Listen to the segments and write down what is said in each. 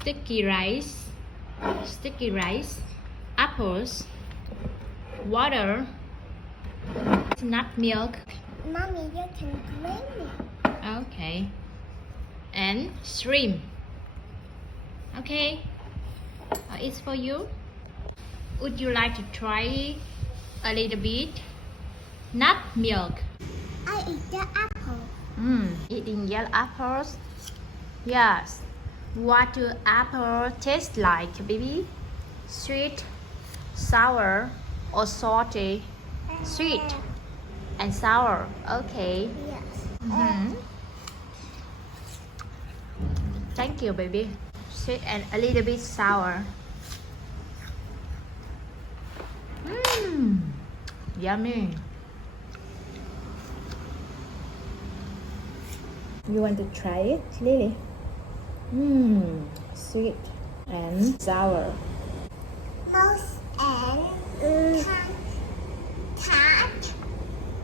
sticky rice, apples, water, nut milk. Mommy, you can clean it. Okay. And shrimp. Okay. It's for you. Would you like to try a little bit? Nut milk. I eat the apple. Eating yellow apples. Yes. What do apple taste like, baby? Sweet, sour, or salty? Sweet and sour. Okay. Yes. Thank you, baby. Sweet and a little bit sour. Yummy. You want to try it, Lily? Sweet and sour. Mouse and cat,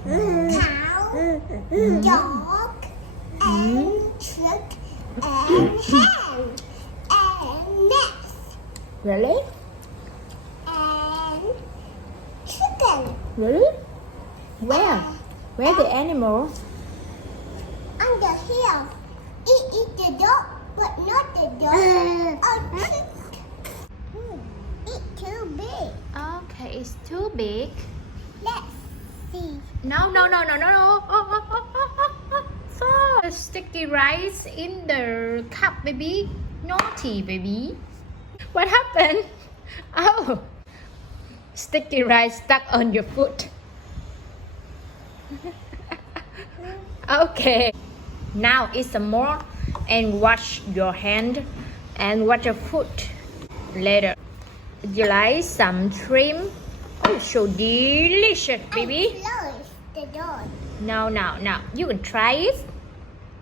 cow, dog, and chick, and hen, and nest, Really? and chicken. Really? Where? Where the animal? On the hill. Eat the dog, but not the dog. Or chick. It's too big. Okay, it's too big. Let's see. No. So the sticky rice in the cup, baby. Naughty, baby. What happened? Oh, sticky rice stuck on your foot. Okay. Now eat some more and wash your hand and wash your foot later. Would you like some shrimp? Oh, so delicious, baby. Close the door. No. You can try it.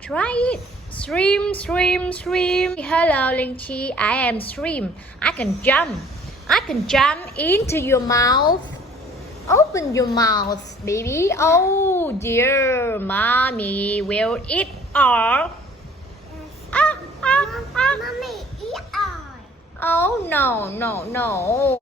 Try it. Shrimp. Hello, Linh. I am shrimp. I can jump into your mouth. Open your mouth, baby. Oh dear, mommy will eat all. Mommy, eat all. Oh no.